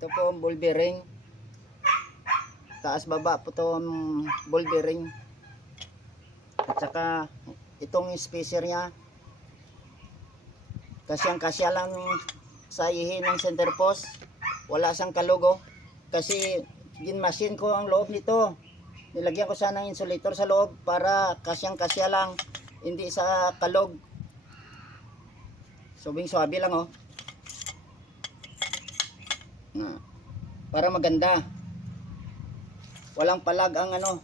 Ito po ang ball bearing. Taas baba po to ang ball bearing. At saka itong spacer niya. Kasyang-kasya lang sa ihi ng center post. Wala siyang kalugo. Kasi ginmachine ko ang loob nito. Nilagyan ko sana ng insulator sa loob para kasyang-kasya lang. Hindi sa kalog. Subing swabe lang oh. Para maganda. Walang palag ang ano.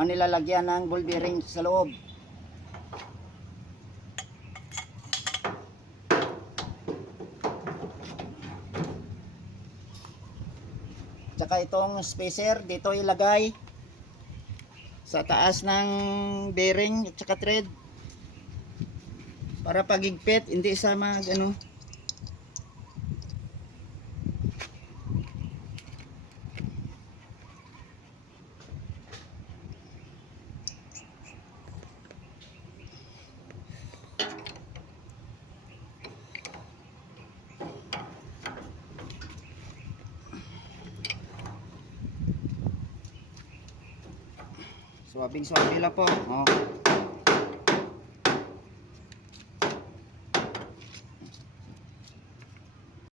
Ang nilalagyan ng ball bearing sa loob. Tsaka itong spacer dito ilagay sa taas ng bearing at saka thread para pagigpit, hindi sa mag ano. Swabing-swabe lang po. Oh.